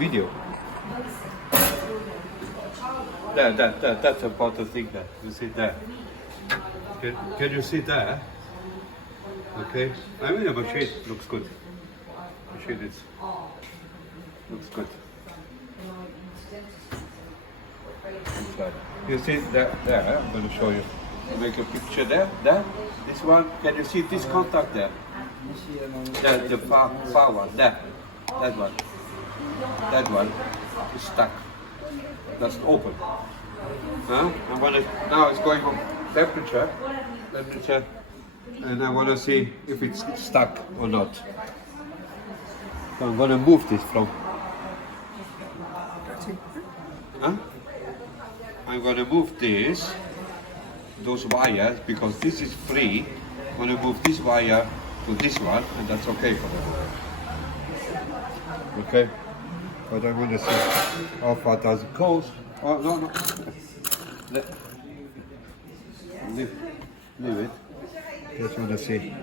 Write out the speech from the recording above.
video. That's about the thing there. You see there. Can you see there? Okay. I mean, the machine looks good. Machine is looks good. Inside. You see that there? I'm going to show you. Make a picture there. There. This one. Can you see this contact there? The far one. There. That one. That one is stuck. That's open. Huh? Now it's going on temperature, and I want to see if it's stuck or not. So I'm going to move this from. Huh? I'm going to move those wires, because this is free. I'm going to move this wire to this one, and that's okay for them. Okay? But I want to see how far does it go. Oh, no. Leave it. Just want to see.